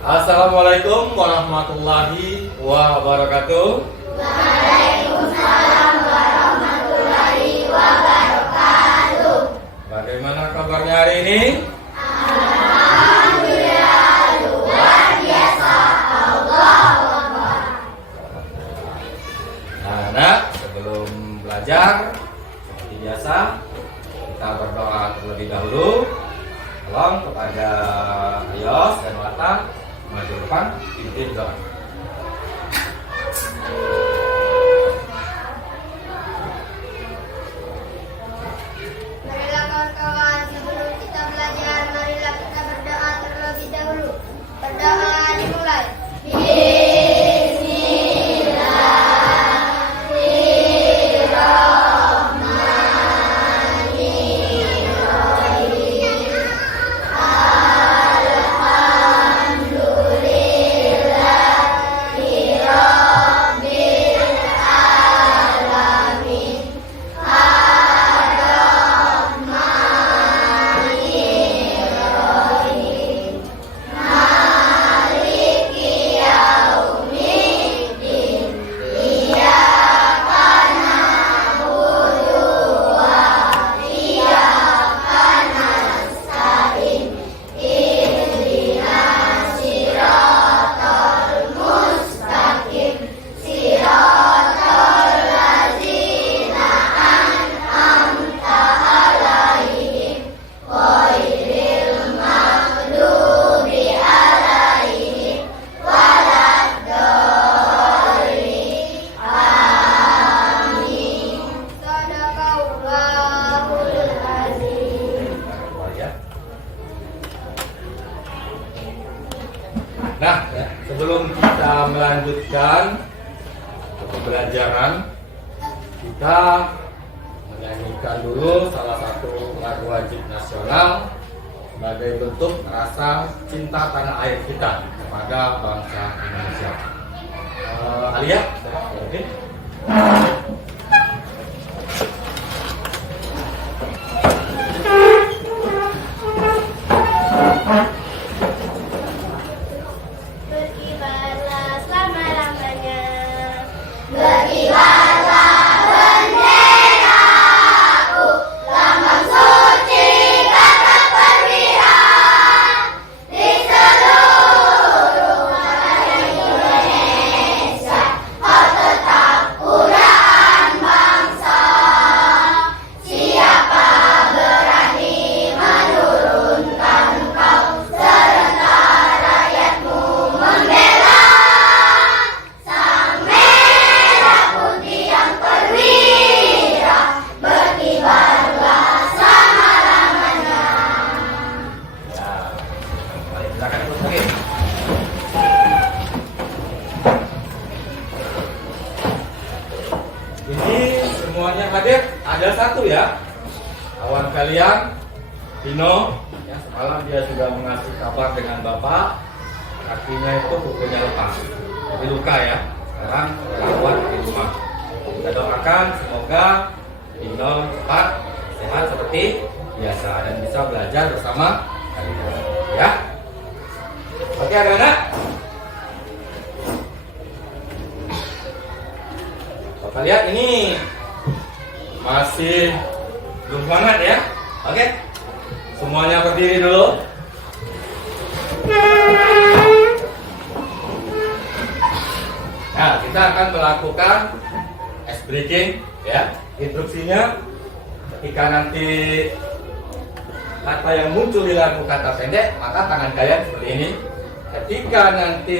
Assalamualaikum warahmatullahi wabarakatuh. Waalaikumsalam warahmatullahi wabarakatuh. Bagaimana kabarnya hari ini? Alhamdulillah luar biasa. Allahu Akbar. Nah, sebelum belajar seperti biasa kita berdoa terlebih dahulu. Tolong kepada Ayos dan Wata maju depan, pimpin doa. Marilah kawan-kawan, sebelum kita belajar, marilah kita berdoa terlebih dahulu. Berdoa dimulai. Nah, sebelum kita melanjutkan pembelajaran, kita menyanyikan dulu salah satu lagu wajib nasional sebagai bentuk rasa cinta tanah air kita kepada bangsa Indonesia. Alia, oke? Berkibarlah selama-lamanya. Berkibarlah benderaku, lambang suci Batak perwira di seluruh wilayah Indonesia. Kau tetap uraan bangsa. Siapa berani menurunkan kau, serta rakyatmu membela sang merah putih yang perwira. Berkibarlah selama-lamanya. Ya, mari silakan ikut lagi. Ini semuanya hadir, ada satu ya, kawan kalian, Dino. Ya, semalam dia sudah mengasih kabar dengan bapak, kakinya itu kukunya lepas, jadi luka ya. Sekarang rawat di rumah. Kita doakan semoga Dino cepat sehat seperti biasa dan bisa belajar bersama kalian. Ya, oke anak-anak. Bapak lihat ini masih belum semangat ya. Oke, semuanya berdiri dulu. Nah, kita akan melakukan ice breaking ya. Instruksinya ketika nanti kata yang muncul di lagu kata pendek, maka tangan kalian seperti ini. Ketika nanti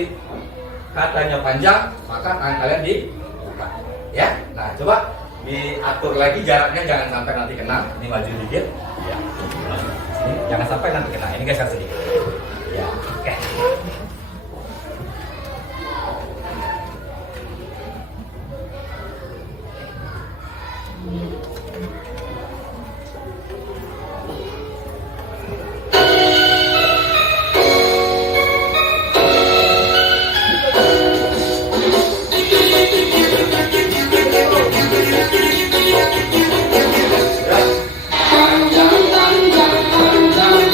katanya panjang, maka tangan kalian dibuka. Ya, nah coba diatur lagi jaraknya, jangan sampai nanti kena. Ini maju dikit. Ya, sini jangan sampai nanti kena. Ini geser sedikit. Ya, oke. Panjang, panjang, panjang.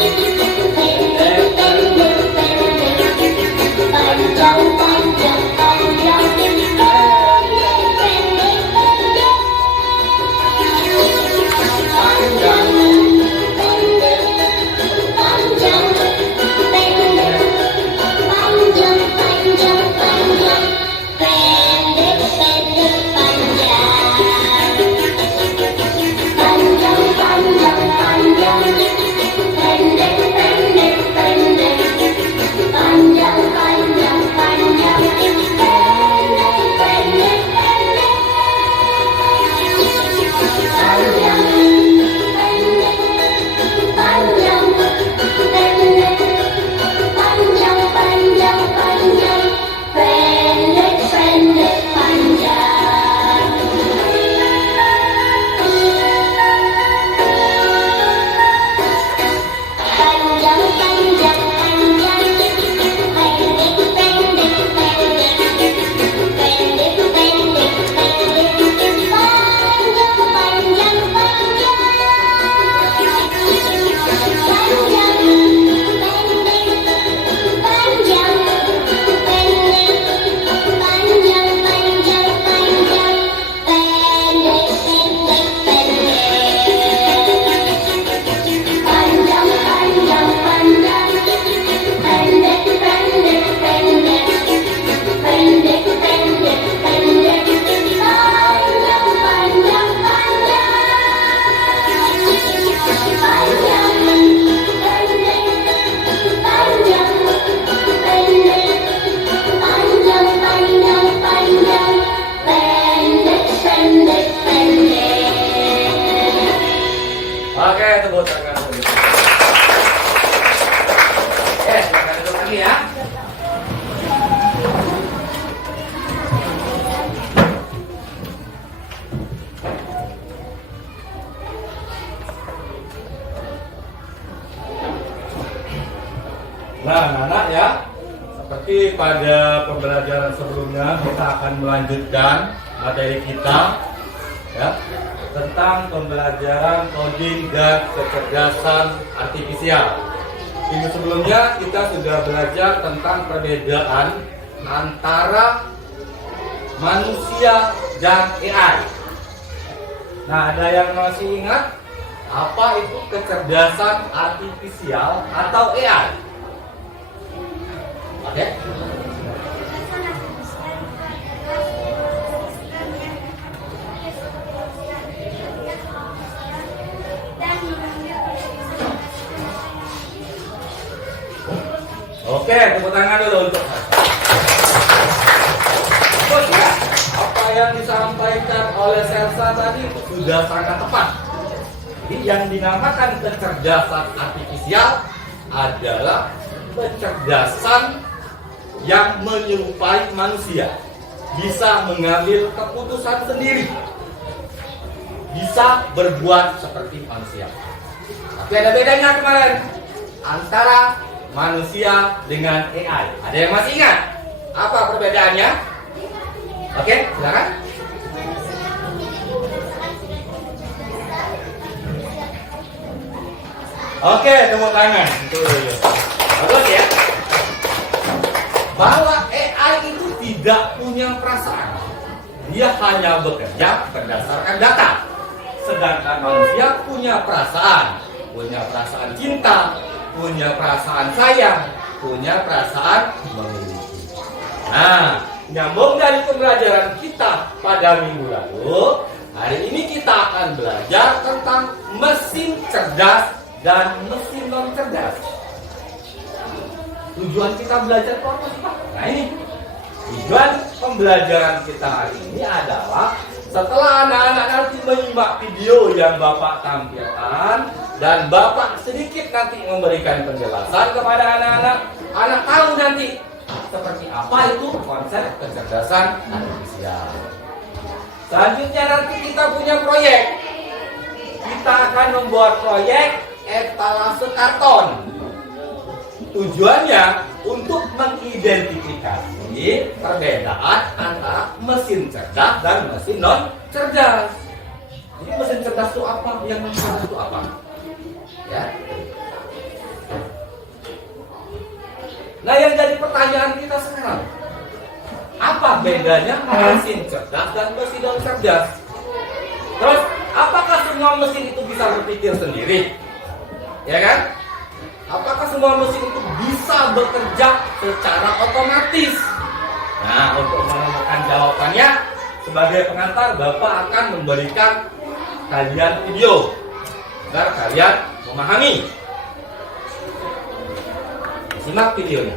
Nah, anak-anak ya, seperti pada pembelajaran sebelumnya kita akan melanjutkan materi kita ya tentang pembelajaran coding dan kecerdasan artifisial. Minggu sebelumnya kita sudah belajar tentang perbedaan antara manusia dan AI. Nah, ada yang masih ingat apa itu kecerdasan artifisial atau AI? Oke? Oke, tepuk tangan dulu untuk bagus ya. Apa yang disampaikan oleh Selsa tadi sudah sangat tepat. Jadi yang dinamakan kecerdasan artifisial adalah kecerdasan yang menyerupai manusia, bisa mengambil keputusan sendiri, bisa berbuat seperti manusia. Tapi ada bedanya kemarin antara manusia dengan AI. Ada yang masih ingat apa perbedaannya? Oke, silakan. Oke, tepuk tangan. Bagus ya. Bahwa AI itu tidak punya perasaan. Dia hanya bekerja berdasarkan data. Sedangkan manusia punya perasaan cinta, punya perasaan sayang, punya perasaan memiliki. Nah, nyambung dari pembelajaran kita pada minggu lalu, hari ini kita akan belajar tentang mesin cerdas dan mesin non cerdas. Tujuan kita belajar apa sih, Pak? Nah, ini tujuan pembelajaran kita hari ini adalah setelah anak-anak nanti menyimak video yang Bapak tampilkan dan Bapak sedikit nanti memberikan penjelasan kepada anak-anak, anak tahu nanti seperti apa itu konsep kecerdasan artifisial. Selanjutnya nanti kita punya proyek. Kita akan membuat proyek etalase karton. Tujuannya untuk mengidentifikasi perbedaan antara mesin cerdas dan mesin non cerdas. Jadi mesin cerdas itu apa? Yang non cerdas itu apa? Ya. Nah, yang jadi pertanyaan kita sekarang, apa bedanya mesin cerdas dan mesin non cerdas? Terus, apakah semua mesin itu bisa berpikir sendiri? Ya kan? Apakah semua mesin itu bisa bekerja secara otomatis? Nah, untuk menemukan jawabannya, sebagai pengantar Bapak akan memberikan kalian video agar kalian memahami. Simak videonya.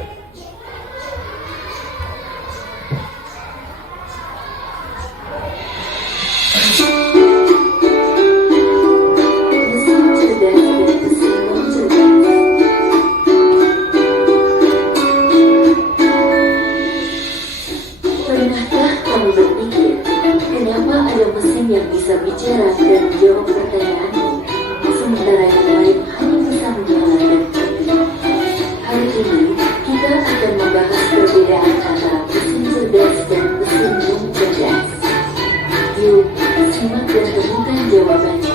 Yang bisa bicara dan menjawab pertanyaanmu, sementara yang lain hanya bisa mendengarkan. Hari ini kita akan membahas perbedaan antara mesin cerdas dan mesin non cerdas. Yuk, simak dan temukan jawabannya.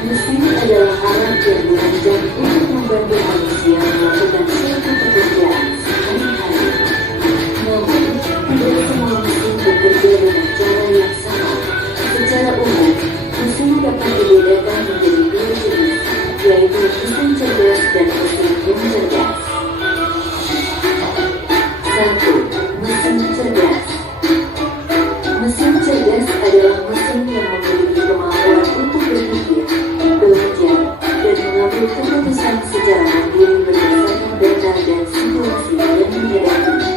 Mesin adalah alat yang dirancang untuk membantu manusia melakukan suatu pekerjaan sehari-hari. Namun, tidak semua mesin bekerja dengan cara yang sama. Secara umum, mesin dapat dibedakan menjadi dua jenis, yaitu mesin cerdas dan mesin non cerdas. 1. Mesin cerdas. Mesin cerdas adalah mesin yang memiliki kemampuan untuk berpikir, belajar, dan mengambil keputusan secara mandiri berdasarkan data dan situasi yang dihadapi.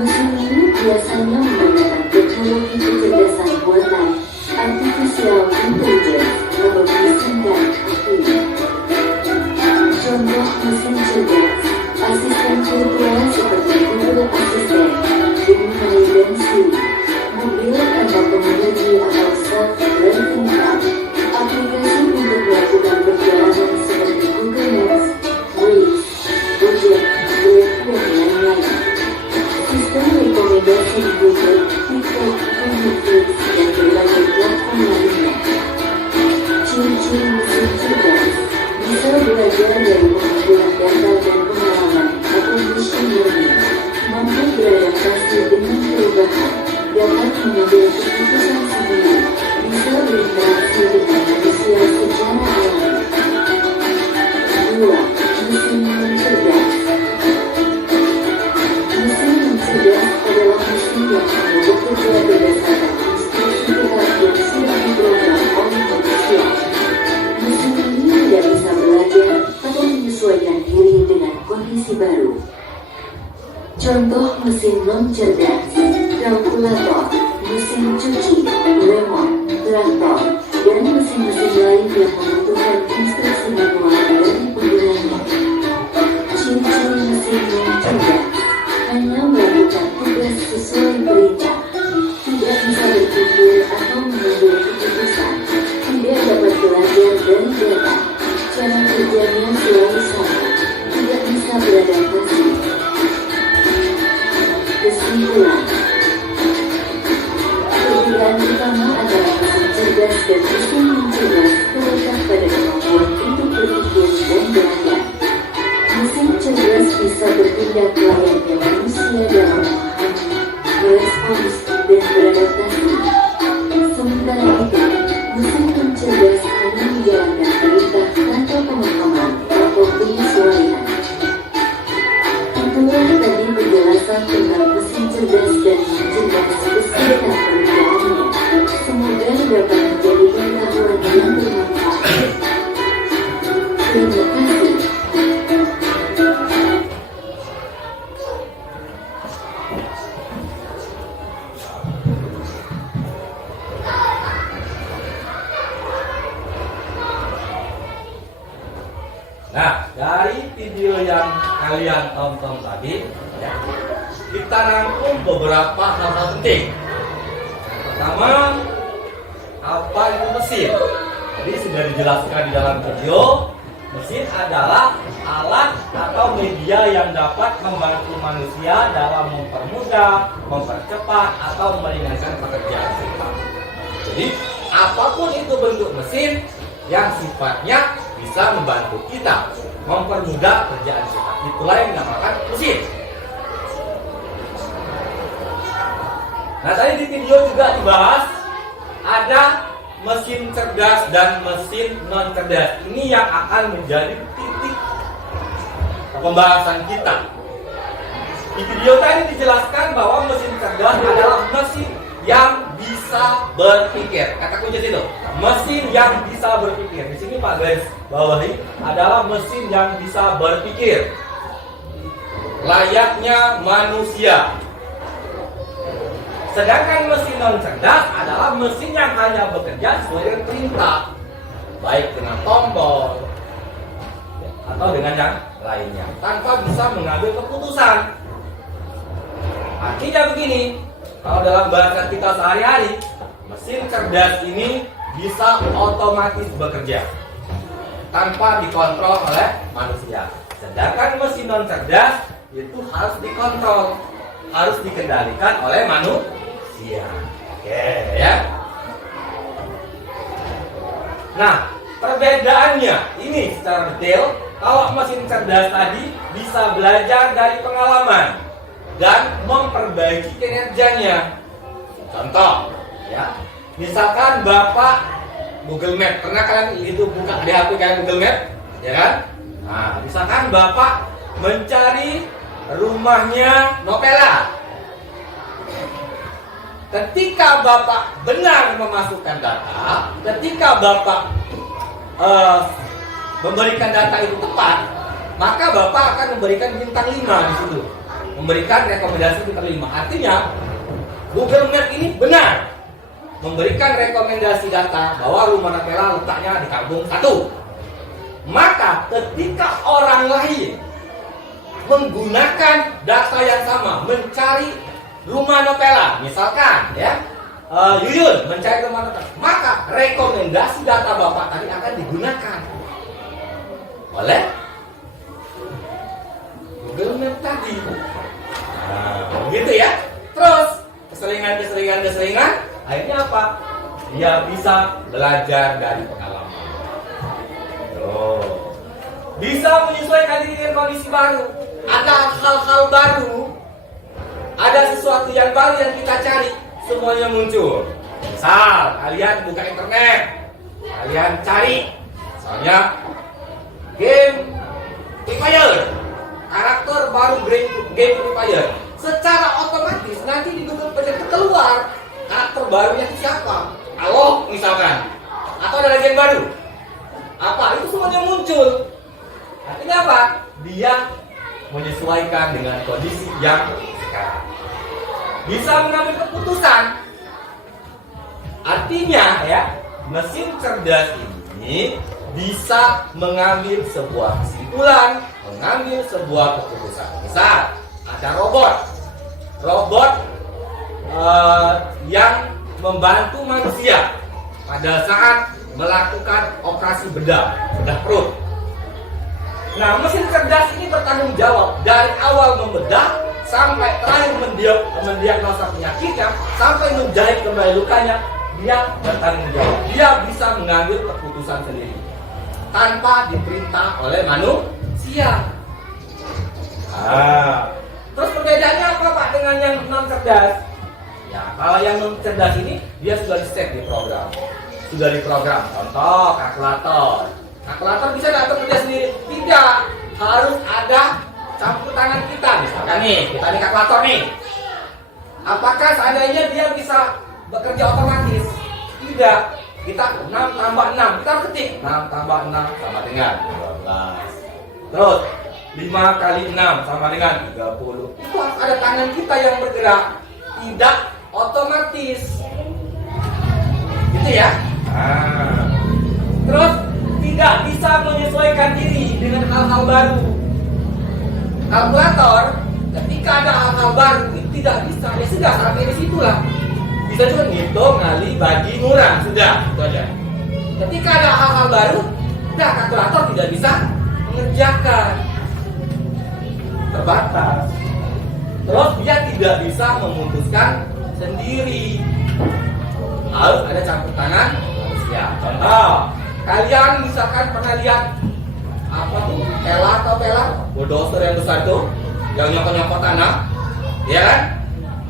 Mesin ini biasanya menggunakan teknologi kecerdasan buatan, artificial intelligence, atau disingkat AI. Contoh mesin cerdas, asisten virtual seperti Google Assistant, Gemini dan Siri, mobil tanpa pengemudi atau self-driving car, aplikasi untuk melakukan perjalanan seperti Google Maps, Waze, belajar dari pengumpulan data dan pengalaman atau machine learning, mampu beradaptasi dengan perubahan, dapat mengambil keputusan sendiri, bisa berinteraksi dengan manusia secara alami. 2. Mesin non-cerdas. Mesin non-cerdas adalah mesin yang hanya bekerja berdasarkan instruksi ketat yang sudah diprogram oleh manusia. Mesin ini tidak bisa belajar atau menyesuaikan diri dengan kondisi baru. Contoh mesin non-cerdas: kalkulator, mesin cuci, remote, traktor, dan mesin-mesin lain yang membutuhkan instruksi manual dari penggunanya. Ciri-ciri mesin non-cerdas: hanya melakukan tugas sesuai perintah, tidak bisa berpikir atau mengambil keputusan, tidak dapat belajar dari data, cara kerjanya selalu sama, tidak bisa beradaptasi. Kesimpulan: perbedaan utama antara mesin cerdas dan mesin non-cerdas terletak pada kemampuan untuk berpikir dan belajar. Mesin cerdas bisa bertindak layaknya manusia dalam memahami, merespons, dan beradaptasi. Sementara itu, mesin non-cerdas hanya menjalankan perintah tanpa pemahaman atau penyesuaian. Itulah tadi penjelasan tentang mesin cerdas dan non-cerdas beserta perbedaan. Semoga dapat menjadi pengetahuan yang bermanfaat. Terima kasih. Nah, dari video yang kalian tonton tadi, ya, kita rangkum beberapa hal penting. Yang pertama, apa itu mesin? Jadi sudah dijelaskan di dalam video, mesin adalah alat atau media yang dapat membantu manusia dalam mempermudah, mempercepat, atau meringankan pekerjaan kita. Jadi, apapun itu bentuk mesin yang sifatnya bisa membantu kita mempermudah kerjaan kita, itulah yang dinamakan mesin. Nah, tadi di video juga dibahas ada mesin cerdas dan mesin non cerdas. Ini yang akan menjadi titik pembahasan kita. Di video tadi dijelaskan bahwa mesin cerdas adalah mesin yang bisa berpikir. Kata kunci itu, mesin yang bisa berpikir. Di sini Pak guys bawahi adalah mesin yang bisa berpikir, layaknya manusia. Sedangkan mesin non cerdas adalah mesin yang hanya bekerja sesuai dengan perintah, baik dengan tombol atau dengan yang lainnya, tanpa bisa mengambil keputusan. Artinya begini, kalau dalam bahasa kita sehari-hari, mesin cerdas ini bisa otomatis bekerja tanpa dikontrol oleh manusia. Sedangkan mesin non cerdas itu harus dikontrol, harus dikendalikan oleh manusia. Oke ya. Nah, perbedaannya ini secara detail. Kalau mesin cerdas tadi bisa belajar dari pengalaman dan memperbaiki kinerjanya. Contoh, ya, misalkan Bapak Google Map, pernah kalian itu buka di HP kalian Google Map, ya kan? Nah, misalkan Bapak mencari rumahnya Nopela. Ketika Bapak benar memasukkan data, ketika Bapak memberikan data itu tepat, maka Bapak akan memberikan bintang 5 di situ. Memberikan rekomendasi bintang 5. Artinya Google Map ini benar memberikan rekomendasi data bahwa rumah Nopela letaknya di kampung 1. Maka ketika orang lain menggunakan data yang sama mencari rumah Nopela, misalkan ya Yuyun mencari rumah Nopela, maka rekomendasi data Bapak tadi akan digunakan oleh Google Map tadi. Nah, begitu ya. Terus keseringan, akhirnya apa? Dia bisa belajar dari pengalaman. bisa menyesuaikan diri dengan kondisi baru. Ada hal-hal baru, ada sesuatu yang baru yang kita cari, semuanya muncul. Misal, kalian buka internet, kalian cari, misalnya game Free Fire, karakter baru game Free Fire. Secara otomatis nanti di Google Play itu keluar karakter barunya itu siapa. Kalau misalkan, atau ada lagi yang baru, apa itu semuanya muncul. Artinya apa? Dia menyesuaikan dengan kondisi yang sekarang. Bisa mengambil keputusan. Artinya ya, mesin cerdas ini bisa mengambil sebuah kesimpulan, mengambil sebuah keputusan. Misal ada robot yang membantu manusia pada saat melakukan operasi bedah perut. Nah, mesin cerdas ini bertanggung jawab dari awal membedah sampai terakhir mendiagnosa penyakitnya sampai menjahit kembali lukanya. Dia bertanggung jawab. Dia bisa mengambil keputusan sendiri tanpa diperintah oleh manusia. Terus perbedaannya apa Pak dengan yang non cerdas? Ya, kalau yang non cerdas ini dia sudah di-set di program. Sudah diprogram. Contoh kalkulator. Kalkulator bisa nggak bekerja sendiri? Tidak. Harus ada campur tangan kita. Misalkan nih, kita nih kalkulator nih. Apakah seandainya dia bisa bekerja otomatis? Tidak. Kita 6 tambah 6. Kita harus ketik 6 tambah 6 sama dengan 12. Terus 5 kali 6 sama dengan 30. Itu harus ada tangan kita yang bergerak. Tidak otomatis. Gitu ya. Terus tidak bisa menyesuaikan diri dengan hal-hal baru. Kalkulator ketika ada hal-hal baru itu tidak bisa. Ya sudah, sampai di situlah. Bisa juga ngitung, ngali, bagi, ngurang, sudah, itu aja. Ketika ada hal-hal baru, udah kalkulator tidak bisa mengerjakan. Terbatas. Terus dia tidak bisa memutuskan sendiri. Harus ada campur tangan manusia. Contoh, kalian misalkan pernah lihat apa tuh pela bulldozer yang besar tuh, yang nyokot tanah, ya kan?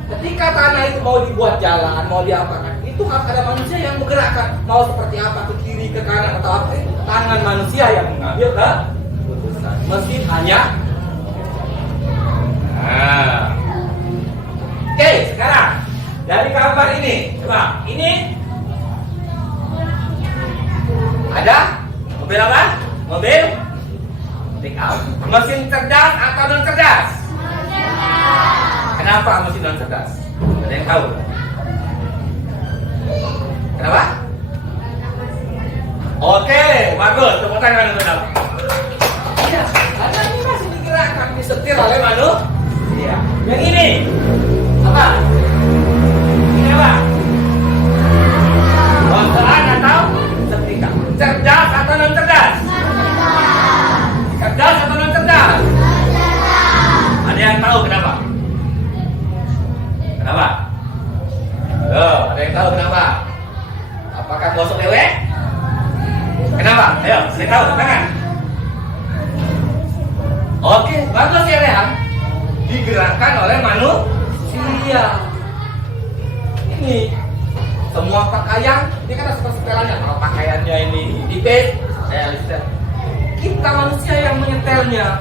Ketika tanah itu mau dibuat jalan, mau diapakan, itu harus ada manusia yang menggerakkan. Mau seperti apa, ke kiri, ke kanan atau apa, itu tangan manusia yang mengambil keputusan. Mesin hanya. Oke, sekarang dari gambar ini, coba ini ada mobil apa? Mobil pick up. Mesin cerdas atau non cerdas? Kenapa mesin non cerdas? Ada yang tahu? Kenapa? Oke, bagus. Tepuk tangan untuk Bapak. Ya, karena ini masih digerakkan, disetir oleh manusia. Iya. Yang ini apa? Ini apa? Konsolan atau setrika? Cerdas atau non cerdas? Cerdas atau non cerdas? Ada yang tahu kenapa? Kenapa? Ada yang tahu kenapa? Apakah gosok lewe? Kenapa? Ayo, saya tahu, tangan. Oke, bagus ya Rehan. Digerakkan oleh manusia. Ini semua pakaian, ini kan ada setelannya. Kalau pakaiannya ini dipet, saya lihat. Kita manusia yang menyetelnya.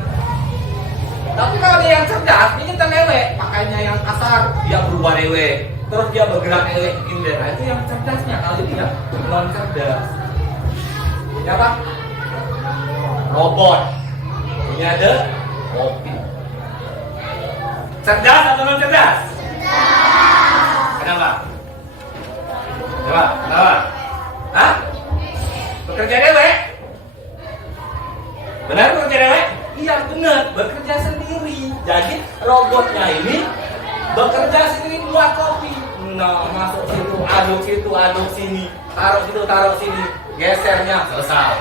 Tapi kalau dia yang cerdas, ini nyetel lewe. Pakaiannya yang kasar, dia berubah lewe. Terus dia bergerak lewe. Nah, itu yang cerdasnya. Kalau dia non cerdas. Ini apa? Robot. Ini ada kopi. Cerdas atau non cerdas? Cerdas. Kenapa? Kenapa? Hah? Bekerja dewe? Benar bekerja dewe? Iya benar, bekerja sendiri. Jadi robotnya ini bekerja sendiri buat kopi. Nah, masuk situ, aduk sini, taruh sini, gesernya selesai.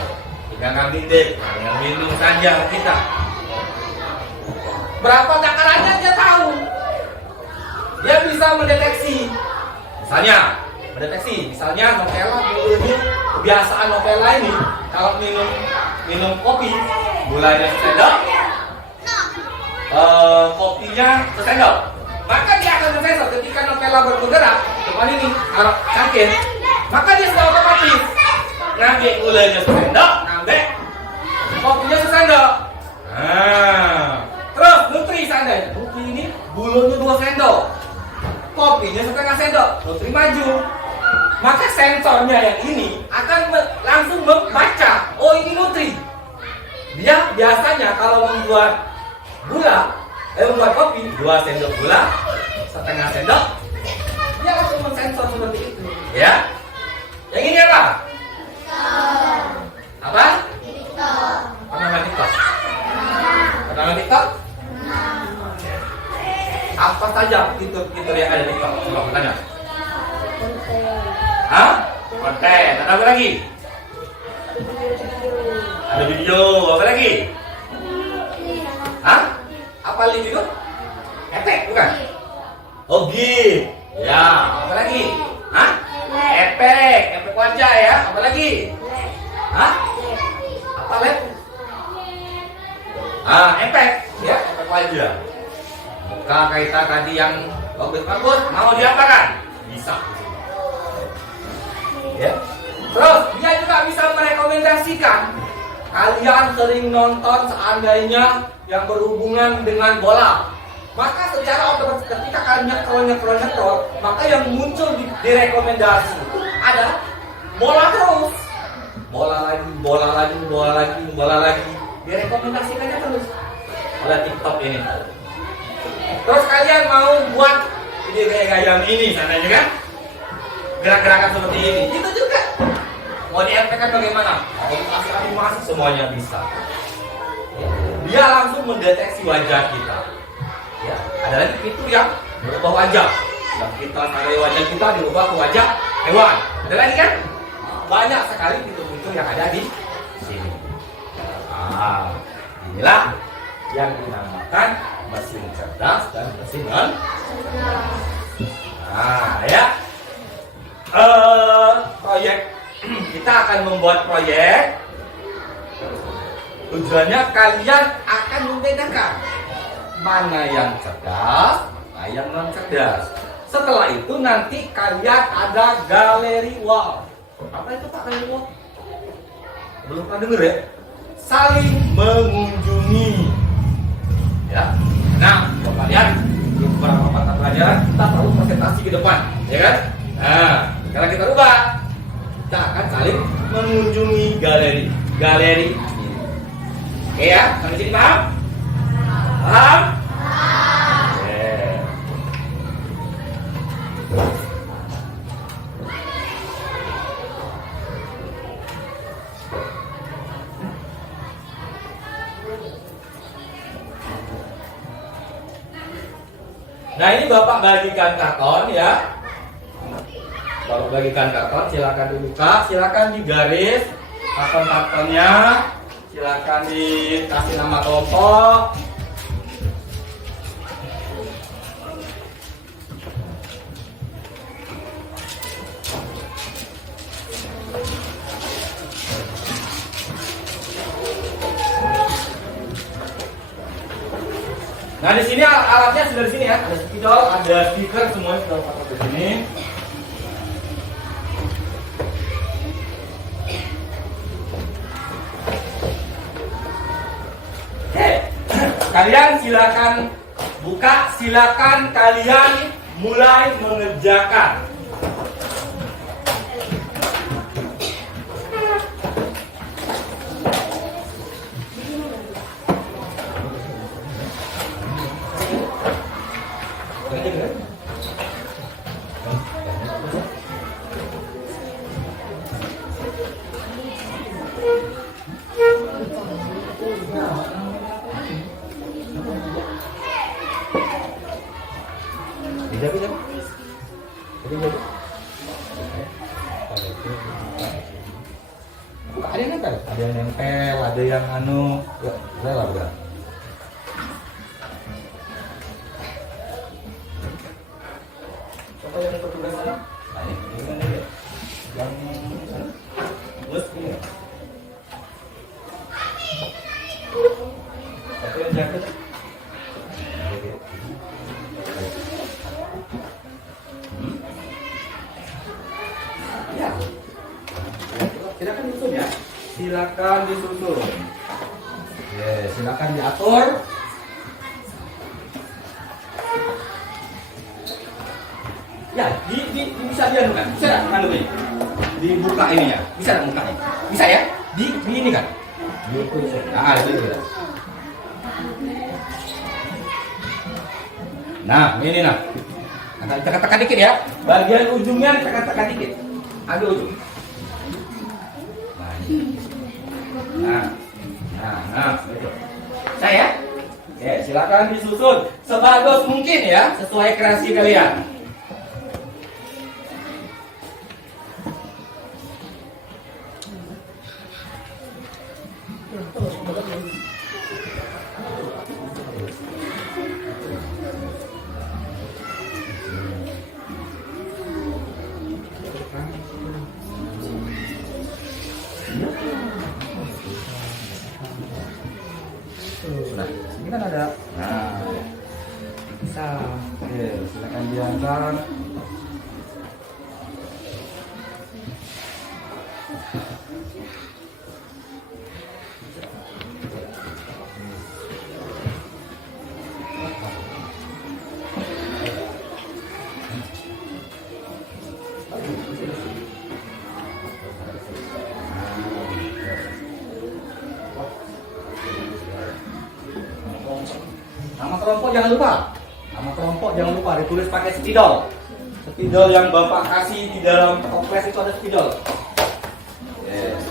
Tinggal ngambil deh, tinggal minum saja kita. Berapa takarannya dia tahu. Dia bisa mendeteksi. Misalnya Nopela dulu ini kebiasaan Nopela ini kalau minum kopi gulanya sesendok, kopinya sesendok. Maka dia akan bersensor ketika Nutella bergerak depan ini kalau sakit, maka dia sudah otomatis ngambil gulanya sesendok, ngambil kopinya sesendok. Terus Nutri seandainya Nutri ini gulanya 2 sendok, kopinya setengah sendok, Nutri maju. Maka sensornya yang ini akan langsung membaca, oh ini Nutri. Dia biasanya kalau membuat membuat kopi 2 sendok gula, setengah sendok, dia langsung mensensor seperti itu. Ya. Yang ini apa? Apa? Pernah main TikTok? Pernah main TikTok? Apa saja fitur-fitur yang ada di TikTok? Coba bertanya. Hah? Konten. Ada apa lagi? Ada video. Apa lagi? Hah? Apa lagi itu? Efek bukan? Oh gif. Ya. Apa lagi? Hah? Efek wajah ya. Apa lagi? Hah? Apa lagi? Efek ya, efek wajah. Muka kita tadi yang bagus-bagus mau diapakan? Bisa. Ya. Terus dia juga bisa merekomendasikan kalian sering nonton seandainya yang berhubungan dengan bola. Maka secara otomatis ketika kalian nyekrol, maka yang muncul di rekomendasi ada bola terus. Bola lagi. Direkomendasikannya terus oleh TikTok ini. Terus kalian mau buat video kayak yang ini sananya kan? Gerak-gerakan seperti ini. Itu juga. Mau diefekkan bagaimana? Mau dikasih animasi semuanya bisa. Dia langsung mendeteksi wajah kita. Ya, ada lagi fitur yang berubah wajah. Yang kita pakai wajah kita dirubah ke wajah hewan. Ada lagi kan? Banyak sekali fitur-fitur yang ada di sini. Inilah yang dinamakan mesin cerdas dan mesin non. Ya. Proyek kita akan membuat proyek. Tujuannya kalian akan membedakan mana yang cerdas, mana yang non cerdas. Setelah itu nanti kalian ada galeri wall. Apa itu Pak galeri wall? Belum pernah dengar ya? Saling mengunjungi. Ya. Nah, Bapak lihat di beberapa mata pelajaran kita perlu presentasi ke depan, ya kan? Nah, sekarang kita ubah. Kita akan saling mengunjungi galeri. Oke ya, sampai sini paham? Paham? Nah ini Bapak bagikan karton ya. Bapak bagikan karton, silakan dibuka, silakan digaris karton-kartonnya, silakan dikasih nama kelompok. Nah di sini alatnya sudah di sini ya, ada spidol, ada stiker, semuanya sudah pakai di sini. Oke, kalian silakan buka, silakan kalian mulai mengerjakan. Ada yang nempel, ada yang anu, ya, udah. Siapa yang ikut tugas ini? Nah, ini yang plus ini. Satu yang jaket. Ya. Silakan disusun ya. Silakan disusun. Silakan diatur. Ya, bisa dianukan. Bisa enggak anu ini? Dibuka ini ya. Bisa enggak mukanya? Bisa ya? Di ini kan. Nah, gitu. Nah, ini nah. Nah, tekan-tekan dikit ya. Bagian ujungnya tekan-tekan dikit. Ambil ujung. Nah, ini. Nah, gitu. Saya? Ya, silakan disusun sebagus mungkin ya, sesuai kreasi kalian. Sudah, ini kan ada. Nah, bisa. Oke, silakan diangkat. Nama kelompok jangan lupa. Nama kelompok jangan lupa ditulis pakai spidol. Spidol yang Bapak kasih di dalam toples itu ada spidol. Yes.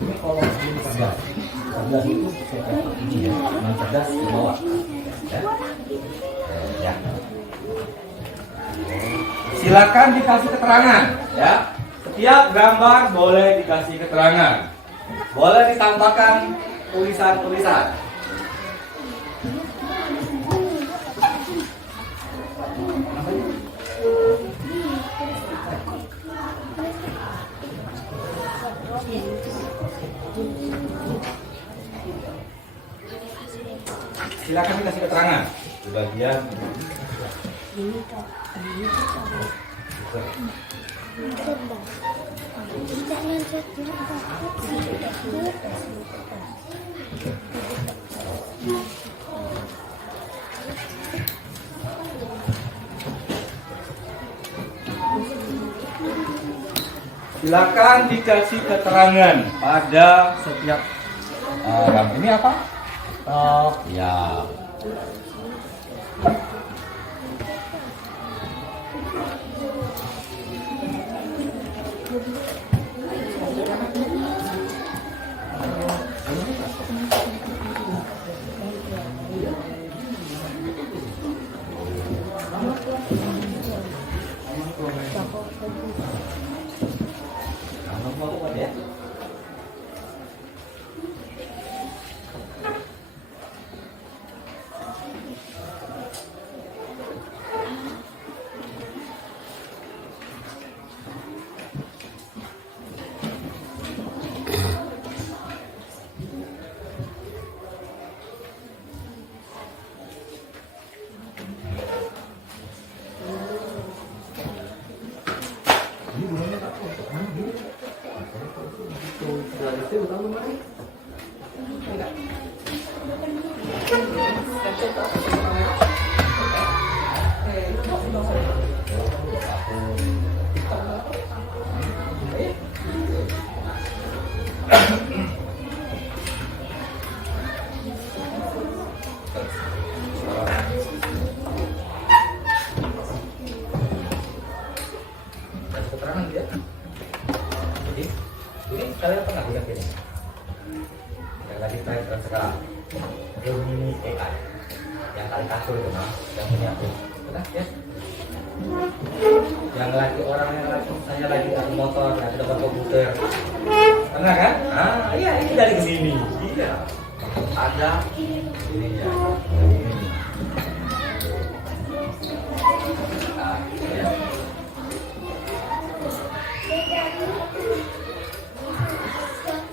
Ini kalau ini 14 itu saya kasih ini ya, yang cerdas di bawah. Ya. Silakan dikasih keterangan ya. Setiap gambar boleh dikasih keterangan. Boleh ditambahkan tulisan-tulisan. Silakan dikasih keterangan di bagian silakan dikasih keterangan pada setiap ini apa? Oh, ya. Ini Nah, Gemini AI yang karikatur itu nah, yang punya aku, benar ya? Yang lagi orang yang lagi saya lagi ada motor, lagi dapat komputer, pernah kan? Ah, iya ini dari Gemini, iya. Ada ininya, ini. Nah, ya.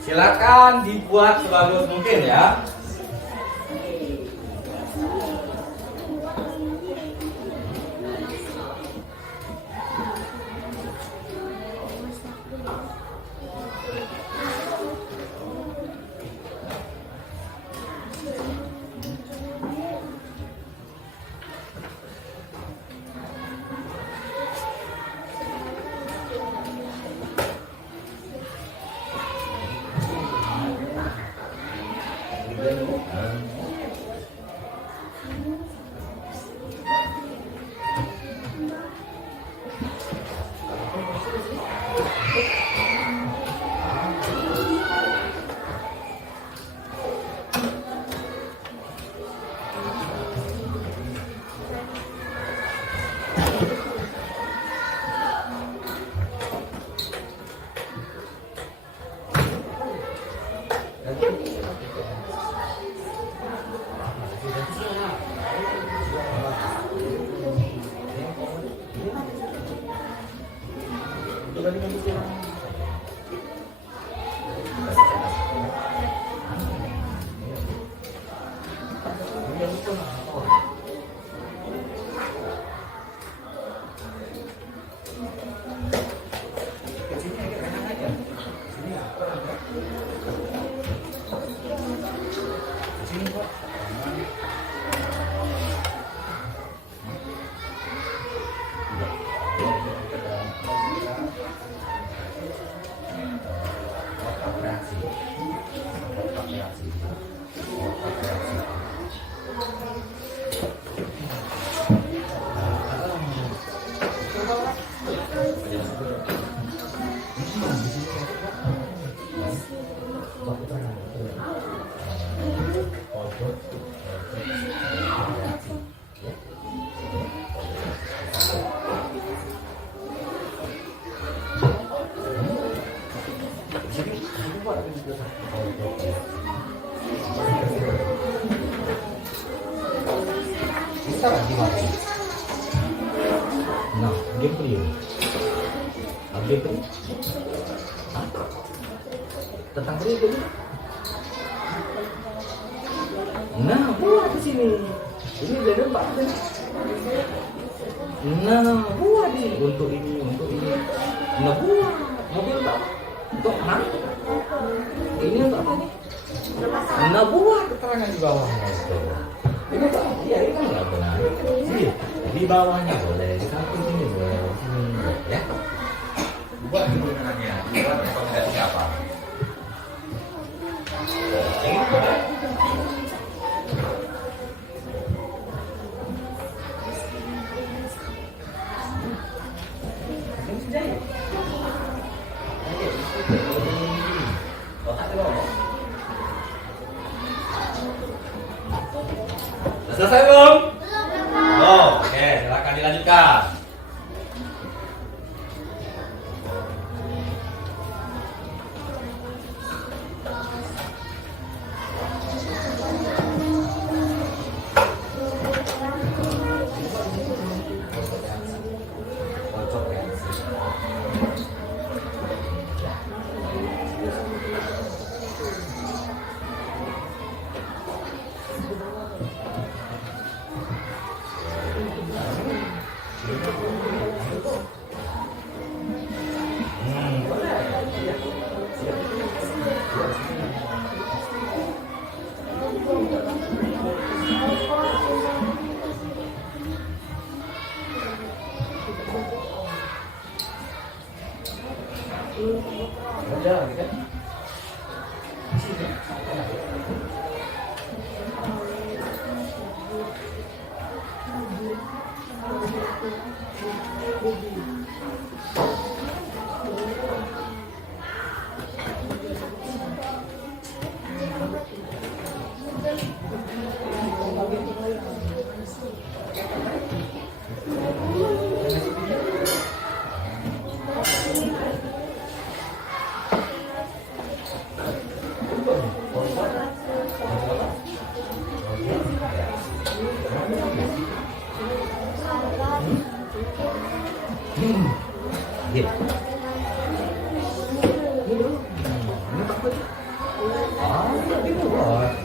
Silakan dibuat sebagus mungkin ya. Bisa nggak dimati? Nah, game free. Game free? Hah? Tentang free itu? Nah, buat di sini. Ini beda Pak. Nah, buat nih untuk ini, untuk ini. Nah, buat mobil Pak. Untuk mana? Ini untuk apa nih? Nah, buat keterangan di bawahnya itu. Ini Pak, iya ini kan nggak benar. Sini, di bawahnya boleh, di samping sini boleh, di sini boleh, ya. Buat kegunanya, buat rekomendasi apa? Ini boleh. Selesai belum? Oh, oke, silakan dilanjutkan. Iya. Ini takut. Ah, tapi buat.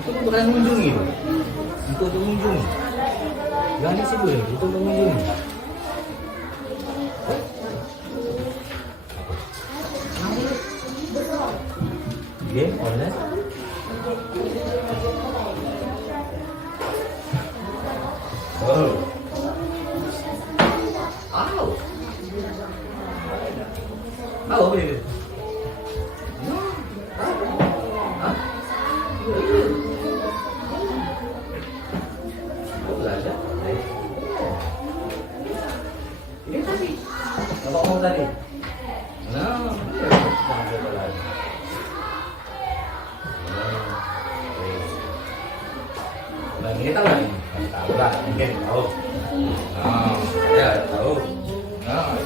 Itu bukan mengunjungi itu. Itu untuk mengunjungi. Jangan di situ, itu untuk mengunjungi. Game online. Oh. Tahu apa itu? Ngomong tadi. Nah, nah, ini tahu nih, tahu lah, mungkin tahu. Nah, ya tahu. Nah.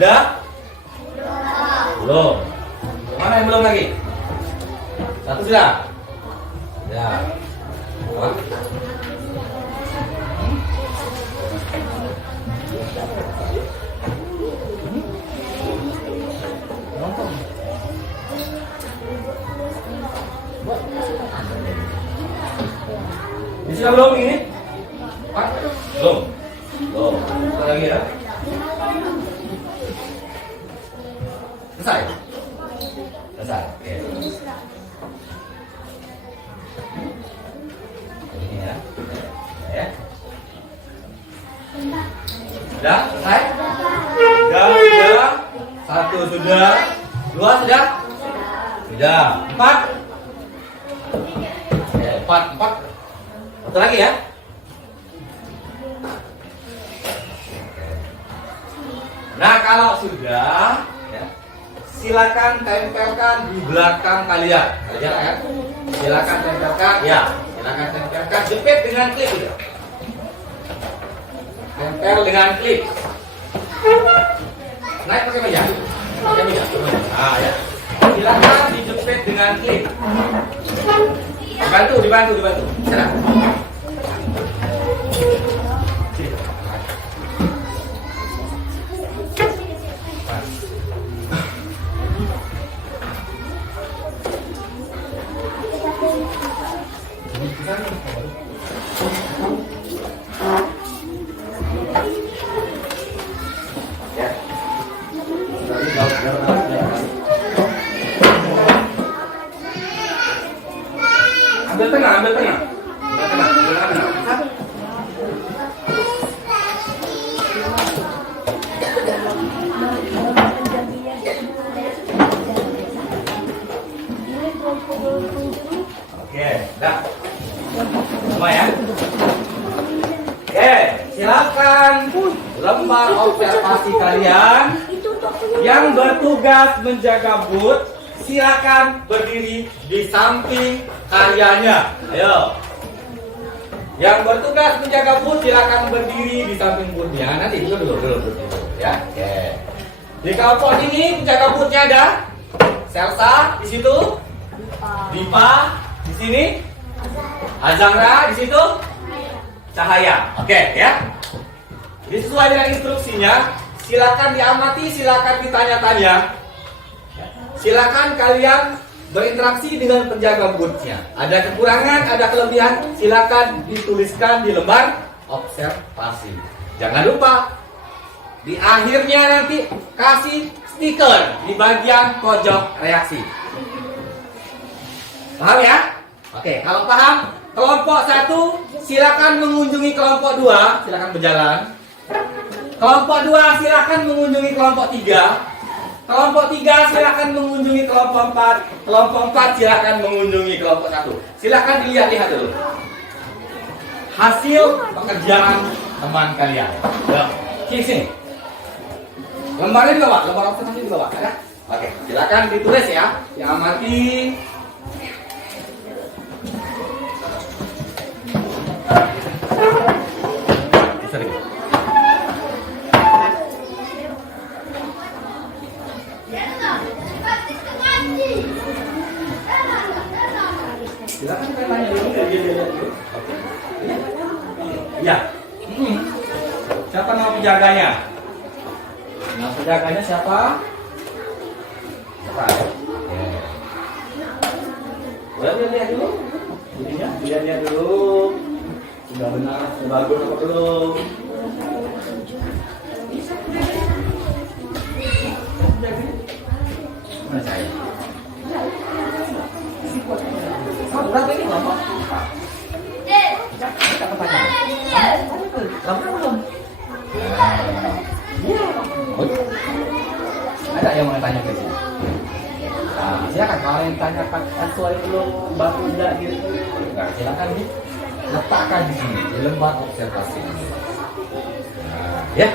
Sudah? Belum. Mana yang belum lagi? Satu sudah? Ya. Apa? Ini sudah belum ini? Pak? Belum. Belum. Satu lagi ya. Selesai? Selesai, oke. Ini ya. Ya. Sudah? Selesai? Sudah. Satu sudah. Dua sudah? Sudah. Empat? Ya, empat. Satu lagi ya. Nah, kalau sudah, ya, silakan tempelkan di belakang kalian. Kalian kan? Silakan tempelkan, ya. Silakan tempelkan. Jepit dengan klip ya. Tempel dengan klip. Naik pakai meja. Pakai meja. Ah ya. Silakan dijepit dengan klip. Dibantu. Sana. Ambil tengah. Oke, dah. Semua ya. silakan lembar observasi kalian yang bertugas menjaga booth silakan berdiri di samping karyanya. Ayo. Yang bertugas menjaga booth silakan berdiri di samping boothnya. Nanti dulu ya. Oke. Di kelompok ini penjaga boothnya ada Selsa di situ, Dipa di sini, Azahra di situ, Cahaya. Oke ya. Jadi sesuai dengan instruksinya, silakan diamati, silakan ditanya-tanya. Silakan kalian berinteraksi dengan penjaga boothnya. Ada kekurangan, ada kelebihan, silakan dituliskan di lembar observasi. Jangan lupa di akhirnya nanti kasih stiker di bagian pojok reaksi. Paham ya? Oke, kalau paham, kelompok 1 silakan mengunjungi kelompok 2, silakan berjalan. Kelompok 2 silakan mengunjungi kelompok 3. Kelompok 3 silakan mengunjungi kelompok 4. Kelompok 4 silakan mengunjungi kelompok 1. Silakan dilihat-lihat dulu hasil pekerjaan teman kalian. Ya, sini. Lembarnya juga Pak, lembar observasi juga Pak, ada? Oke, silakan ditulis ya, diamati. Silakan saya tanya dulu, dia dulu. Oke. Ya. Siapa nama penjaganya? Nama penjaganya siapa? Siapa? Boleh lihat dulu. Ininya, lihat dulu. Sudah benar, sudah bagus apa belum? Mana saya? Berapa ini lama? Kita tanya. Lama belum? Ada yang mau tanya ke sini? Nah, silakan kalau yang tanya sesuai belum baku enggak gitu. Nah, silakan letakkan di sini di lembar observasi. Nah, ya.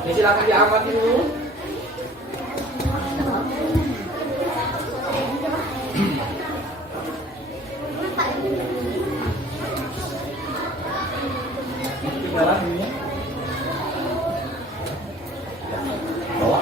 Ini silakan diamati dulu. Jalan ini. Bawa.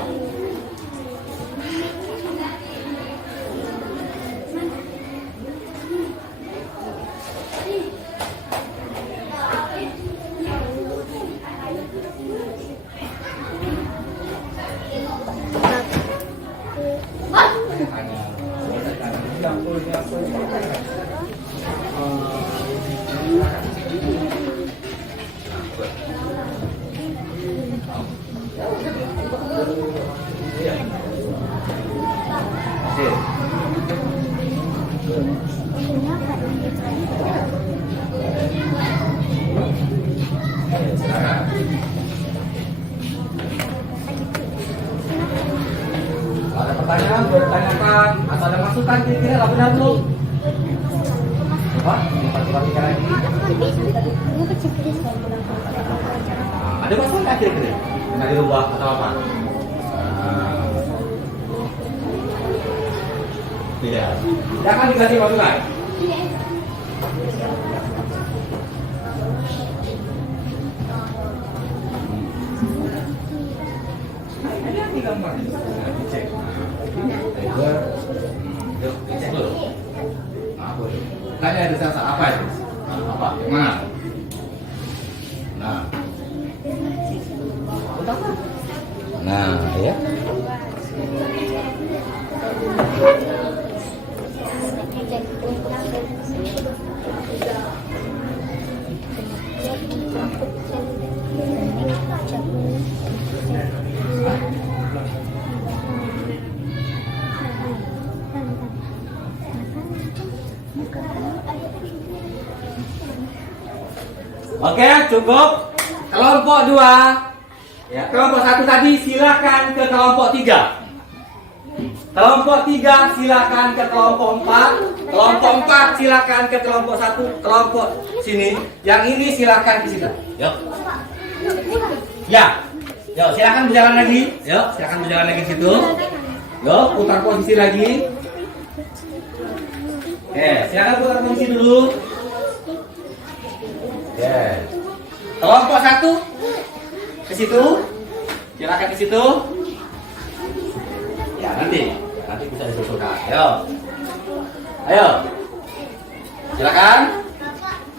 Ada pertanyaan, bertanyakan, asal ada masukan kira-kira benar belum? Apa? Perhatikan lagi. Ada masalah nggak kira-kira? Nggak dirubah atau apa? Tidak. Jangan dikasih masukan. Ini gambar. Dicek. Dicek dulu. Tanya ada sensor apa itu? Apa? Yang mana? Nah, ya. Oke, cukup. Kelompok 2. Ya, kelompok 1 tadi silakan ke kelompok 3. Kelompok 3 silakan ke kelompok 4. Kelompok 4 silakan ke kelompok 1. Kelompok sini. Yang ini silakan ke sini. Yuk. Ya. Yuk, silakan berjalan lagi. Yuk, silakan berjalan lagi ke situ. Yuk, putar posisi lagi. Silakan putar posisi dulu. Kelompok 1 ke situ. Silakan ke situ. Ya, nanti bisa disusulkan. Ayo. Silakan.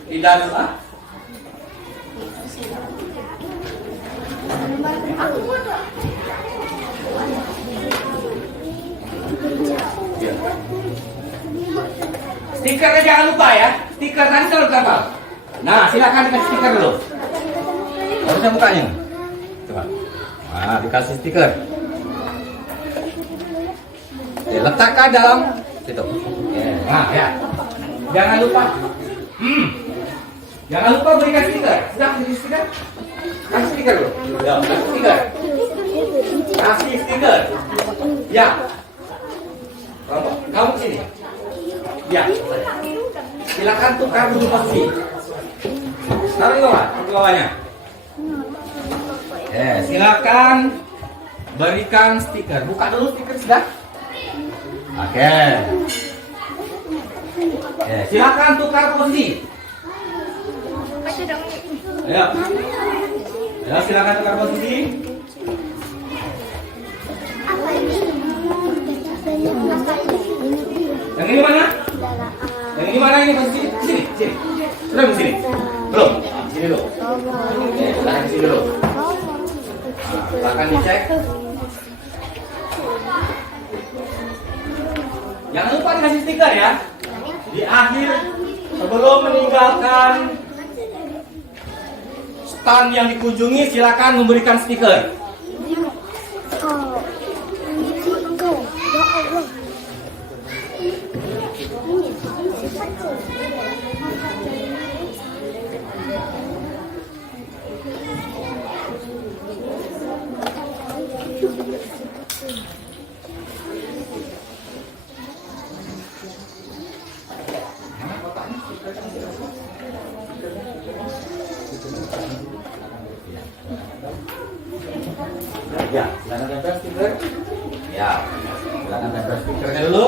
Pindah dulu. Stikernya jangan lupa ya. Stiker tadi selalu tempel. Nah, silakan dikasih stiker dulu. Harusnya mukanya. Coba. Nah, dikasih stiker. Letakkan dalam situ. Nah, ya. Jangan lupa. Jangan lupa berikan stiker. Sudah beri stiker? Kasih stiker dulu. Ya, kasih stiker. Kasih stiker. Ya. Kamu sini. Ya. Silakan tukar dulu posisi. Taruh di bawahnya. Silakan berikan stiker. Buka dulu stiker sudah. Oke. Silakan tukar posisi. Ayo. Ya, silakan tukar posisi. Yang ini mana? Yang ini mana ini posisi? Sini. Sudah di sini. Belum. Sini dulu. Silakan sini dulu. Silakan dicek. Jangan lupa dikasih stiker ya. Di akhir sebelum meninggalkan stand yang dikunjungi, silakan memberikan stiker. Ya, silakan tempel stiker. Ya, silakan tempel stikernya dulu.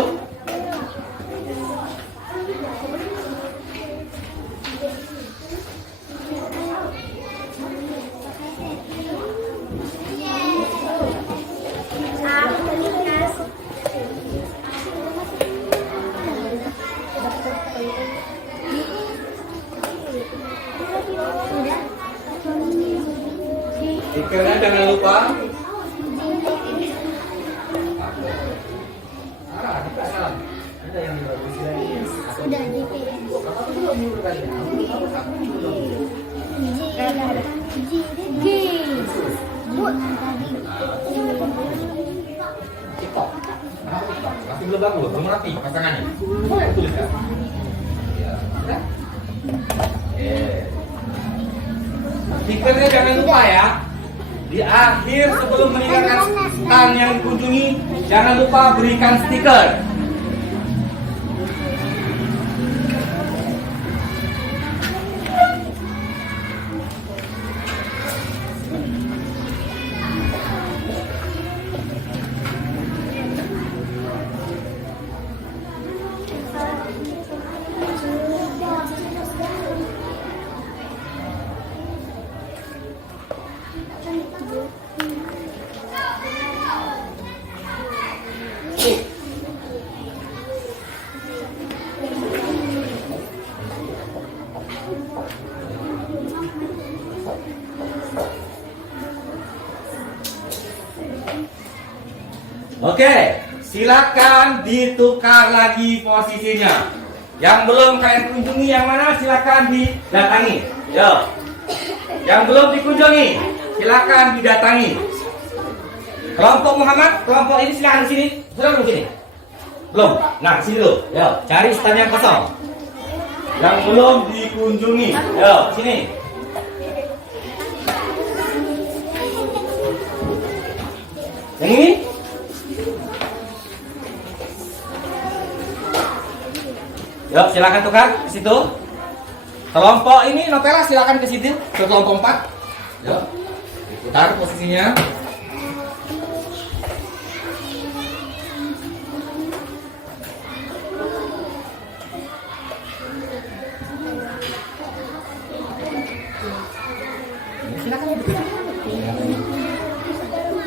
Stikernya jangan lupa. Masih belum bagus, belum rapi pasangannya. Oh, yang tuliskan. Ya, stikernya jangan lupa ya. Di akhir sebelum meninggalkan stand yang dikunjungi, jangan lupa berikan stiker. Oke, silakan ditukar lagi posisinya. Yang belum kalian kunjungi yang mana silakan didatangi. Yo. Yang belum dikunjungi silakan didatangi. Kelompok Muhammad, kelompok ini silakan di sini. Sudah belum sini? Belum. Nah, sini dulu. Yo, cari stand yang kosong. Yang belum dikunjungi. Yo, sini. Yang ini? Yuk, silakan tukar ke situ. Kelompok ini Nopela silakan ke situ, ke kelompok 4. Yuk, putar posisinya.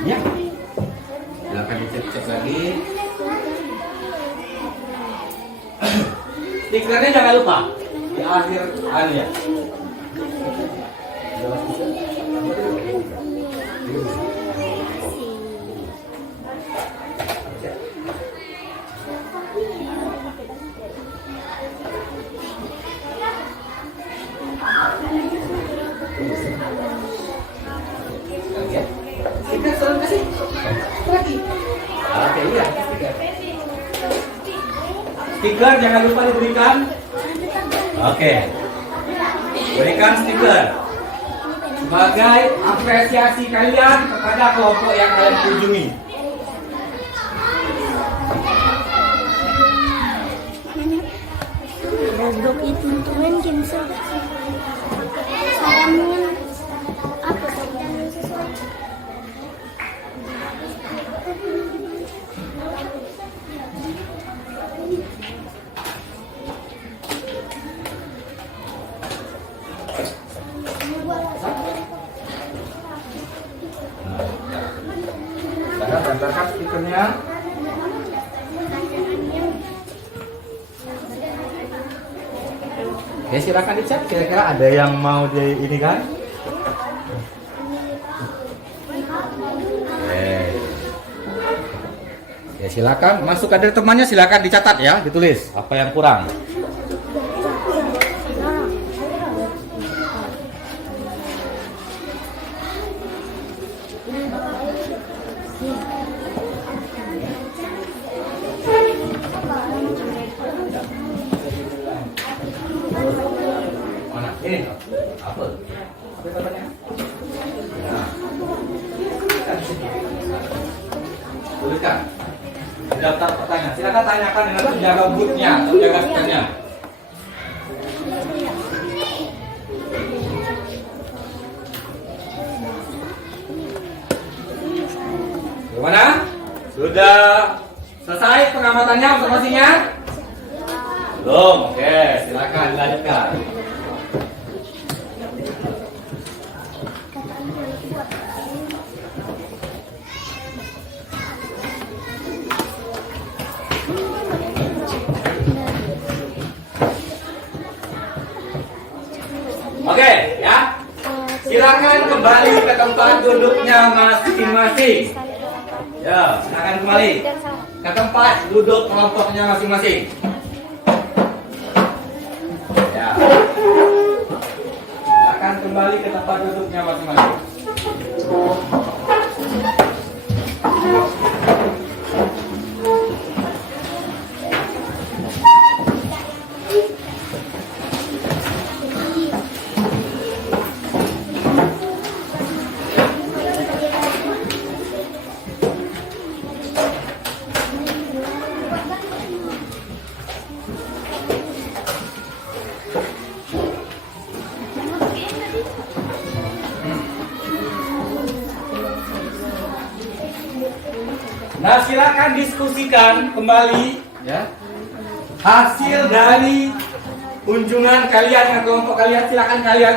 Ya, silakan dicek lagi. Stikernya jangan lupa di akhir ya. Stiker selalu kasih lagi. Oke, iya, stiker jangan lupa diberikan. Oke, berikan stiker sebagai apresiasi kalian kepada kelompok yang kalian kunjungi. Goblok itu temen cancel. Salamnya apa salamnya sesuatu. Saya gambarkan stikernya. Oke, silakan dicek. Kira-kira ada yang mau di ini kan? Oke, silakan masuk ada temannya, silakan dicatat ya, ditulis apa yang kurang. Mana ini? Apa? Apa namanya? Ya. Tuliskan. Daftar pertanyaan. Silakan tanyakan dengan penjaga booth-nya, penjaga stand-nya. Gimana? Sudah selesai pengamatannya, observasinya? Belum. Oke, silakan dilanjutkan. Oke, ya. Silakan kembali ke tempat duduknya masing-masing. Ya, silakan kembali ke tempat duduk kelompoknya masing-masing. Ya. Silakan kembali ke tempat duduknya masing-masing. Nah, silakan diskusikan kembali ya hasil dari kunjungan kalian ke kelompok kalian. Silakan kalian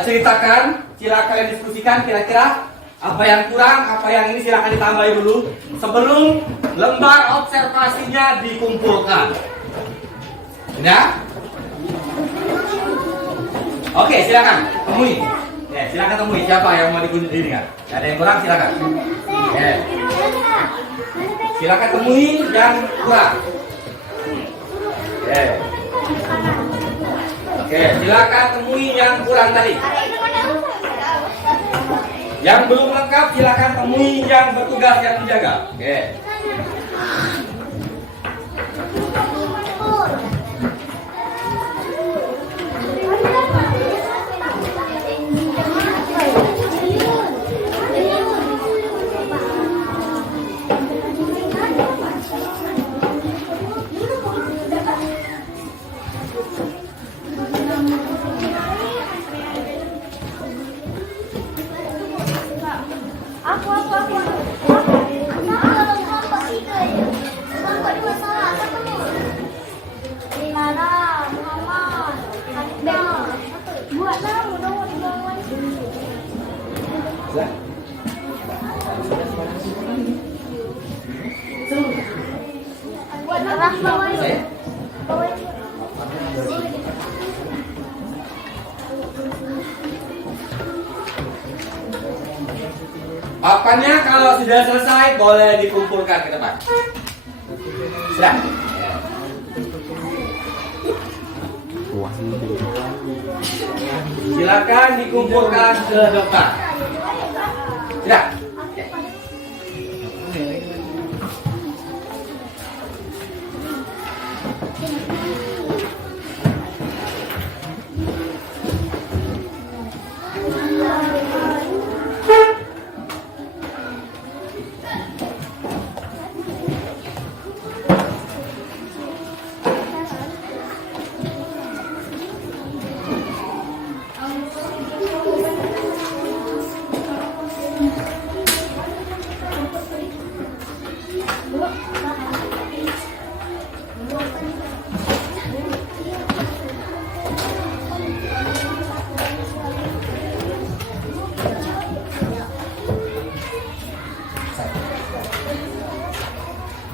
ceritakan, silakan kalian diskusikan kira-kira apa yang kurang, apa yang ini silakan ditambahin dulu sebelum lembar observasinya dikumpulkan. Ya? Oke, silakan temui. Ya, silakan temui siapa yang mau dikunjungi kan? Ada yang kurang silakan. Ya. Silakan temui yang kurang. Oke, silakan temui yang kurang tadi. Yang belum lengkap silakan temui yang bertugas yang menjaga. Oke. Papannya kalau sudah selesai boleh dikumpulkan ke depan. Sudah. Silakan dikumpulkan ke depan. Sudah.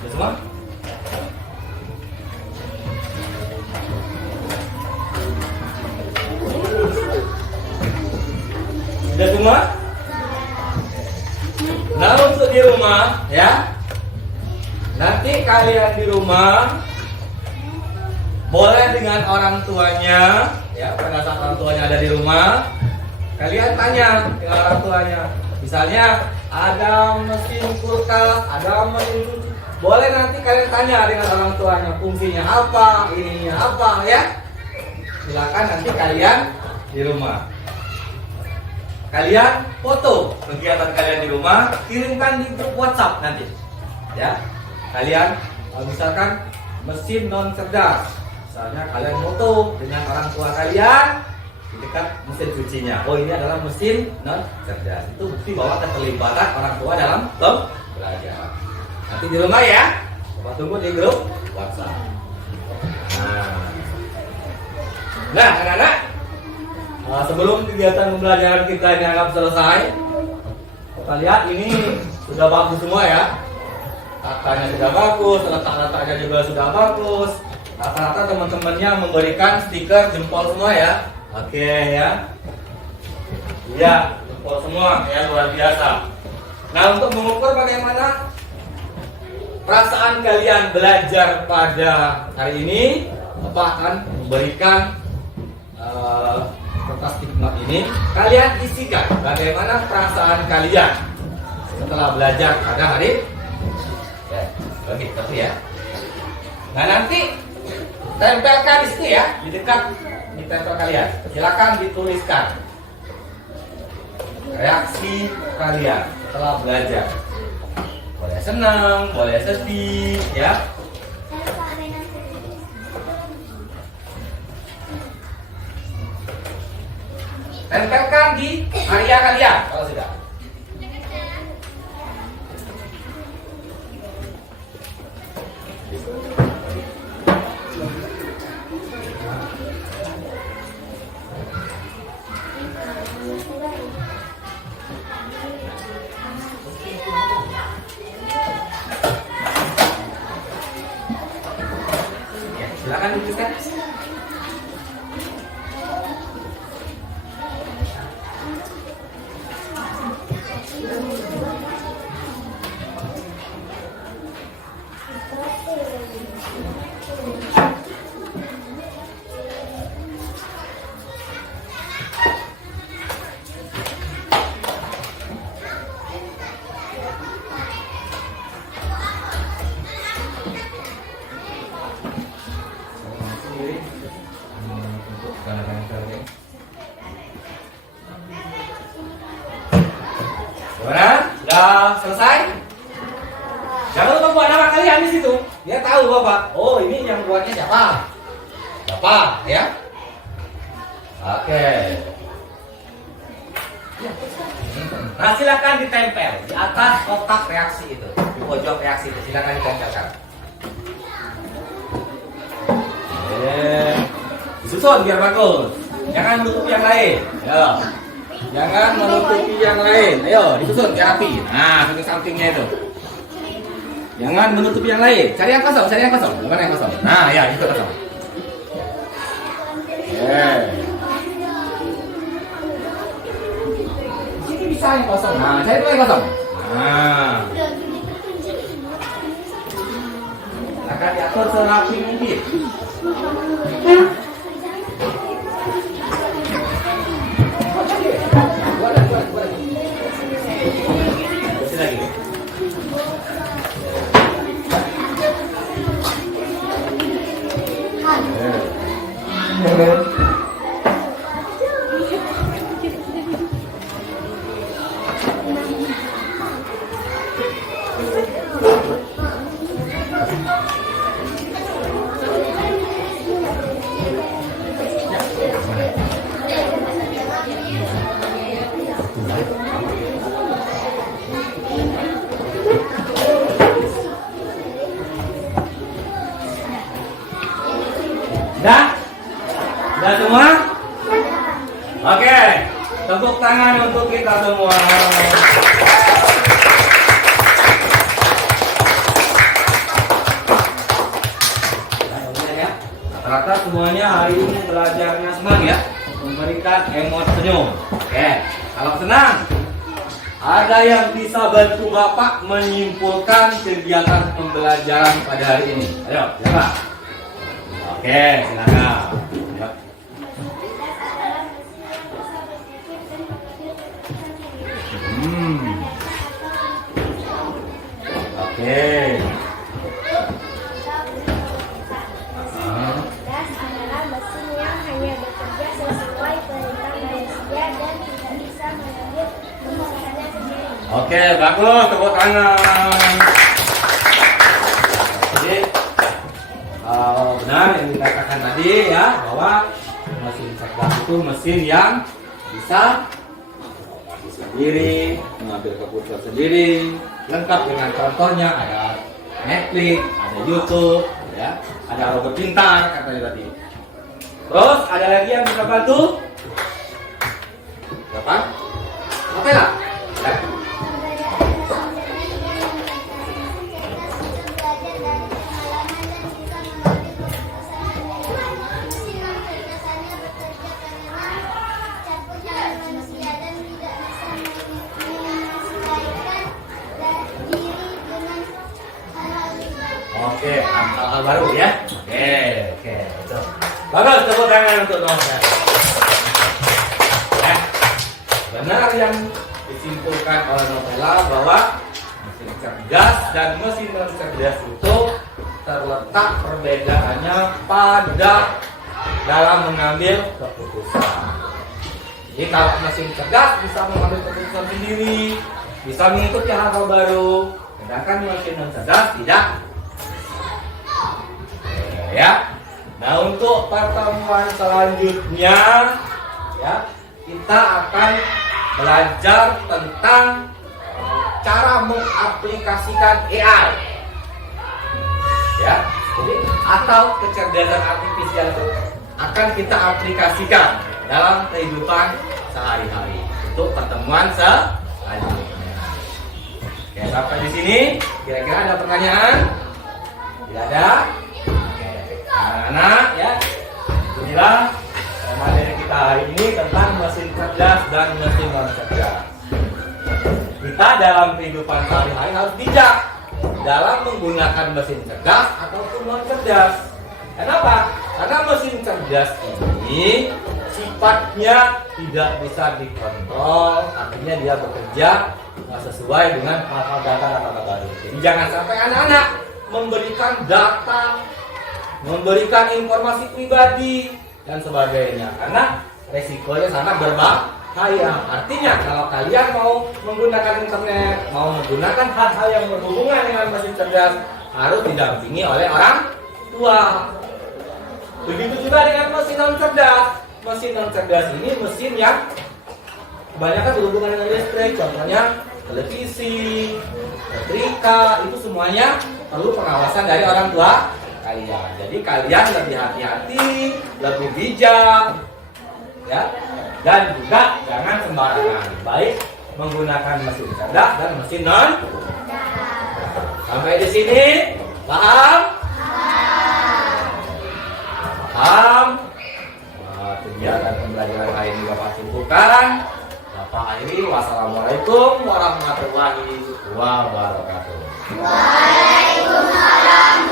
Sudah semua? Sudah semua? Nah, untuk di rumah ya, nanti kalian di rumah boleh dengan orang tuanya ya, pada saat orang tuanya ada di rumah, kalian tanya dengan orang tuanya. Misalnya ada mesin kulkas, ada mesin, boleh nanti kalian tanya dengan orang tuanya fungsinya apa, ininya apa ya. Silakan nanti kalian di rumah. Kalian foto kegiatan kalian di rumah, kirimkan di grup WhatsApp nanti. Ya. Kalian misalkan mesin non cerdas. Misalnya kalian foto dengan orang tua kalian di dekat mesin cucinya. Oh, ini adalah mesin non cerdas. Itu bukti bahwa keterlibatan orang tua dalam belajar. Nanti di rumah ya. Coba tunggu di grup WhatsApp. Nah, anak-anak, sebelum kegiatan pembelajaran kita ini anggap selesai, kita lihat ini sudah bagus semua ya. Tatanya sudah bagus, letak-letaknya juga sudah bagus. Rata-rata teman-temannya memberikan stiker jempol semua ya. Oke ya. Iya, jempol semua ya, luar biasa. Nah, untuk mengukur bagaimana perasaan kalian belajar pada hari ini, Bapak akan memberikan kertas stiker ini. Kalian isikan bagaimana perasaan kalian setelah belajar pada hari ini. Oke, ya. Nah, nanti tempelkan di sini ya, di dekat di tempel kalian. Silakan dituliskan reaksi kalian setelah belajar. Boleh senang, boleh sedih, ya. Tempelkan di area kalian kalau sudah. Ya, silakan dituliskan. Gimana? Sudah selesai? Jangan lupa buat nama kalian di situ. Dia tahu Bapak. Oh, ini yang buatnya siapa? Bapak, ya. Oke. Nah, silakan ditempel di atas kotak reaksi itu, di pojok reaksi itu. Silakan ditempelkan. Disusun biar bagus. Jangan menutupi yang lain. Ya. Jangan menutupi yang lain. Ayo, disusun biar rapi. Nah, samping-sampingnya itu. Jangan menutupi yang lain. Cari yang kosong, cari yang kosong. Mana yang kosong? Nah, ya, itu kosong. Di sini bisa yang kosong. Nah, cari dulu yang kosong. Nah, akan diatur serapi mungkin. Bersih lagi. Dah? Dah semua? Oke, tepuk tangan untuk kita semua. Rata-rata semuanya hari ini belajarnya senang ya, memberikan emot senyum. Oke, kalau senang, ada yang bisa bantu Bapak menyimpulkan kegiatan pembelajaran pada hari ini. Ayo, siapa? Oke, silakan. Ya. Oke. Cerdas adalah mesin yang hanya bekerja sesuai perintah manusia dan tidak bisa mengambil keputusannya sendiri. Oke, bagus, tepuk tangan. Jadi benar yang dikatakan tadi ya, bahwa mesin cerdas itu mesin yang bisa sendiri, mengambil keputusan sendiri, lengkap dengan contohnya ada Netflix, ada YouTube, ya, ada robot pintar katanya tadi. Terus ada lagi yang bisa bantu? Siapa? Oke lah. Oke, hal-hal baru ya. Oke, itu. Bagus, tepuk tangan untuk Novel. Benar yang disimpulkan oleh Novela bahwa mesin cerdas dan mesin non cerdas itu terletak perbedaannya pada dalam mengambil keputusan. Jadi kalau mesin cerdas bisa mengambil keputusan sendiri, bisa mengikuti hal-hal baru, sedangkan mesin non cerdas tidak. Ya. Nah, untuk pertemuan selanjutnya ya, kita akan belajar tentang cara mengaplikasikan AI. Ya. Jadi atau kecerdasan artifisial itu akan kita aplikasikan dalam kehidupan sehari-hari. Untuk pertemuan selanjutnya. Oke, sampai di sini kira-kira ada pertanyaan? Tidak ada? Anak-anak ya, inilah materi kita hari ini tentang mesin cerdas dan mesin non cerdas. Kita dalam kehidupan sehari-hari harus bijak dalam menggunakan mesin cerdas ataupun non cerdas. Kenapa? Karena mesin cerdas ini sifatnya tidak bisa dikontrol, artinya dia bekerja sesuai dengan hal-hal data-data baru. Jadi jangan sampai anak-anak memberikan data, memberikan informasi pribadi dan sebagainya, karena resikonya sangat berbahaya. Artinya kalau kalian mau menggunakan internet, mau menggunakan hal-hal yang berhubungan dengan mesin cerdas, harus didampingi oleh orang tua. Begitu juga dengan mesin non cerdas. Mesin non cerdas ini mesin yang kebanyakan berhubungan dengan listrik, contohnya televisi, setrika, itu semuanya perlu pengawasan dari orang tua kalian. Jadi kalian lebih hati-hati, lebih bijak, ya, dan juga jangan sembarangan, baik menggunakan mesin cerdas dan mesin non. Sampai di sini paham? Paham? Kegiatan pembelajaran hari ini Bapak simpulkan Bapak akhiri. Wassalamualaikum warahmatullahi wabarakatuh. Waalaikumsalam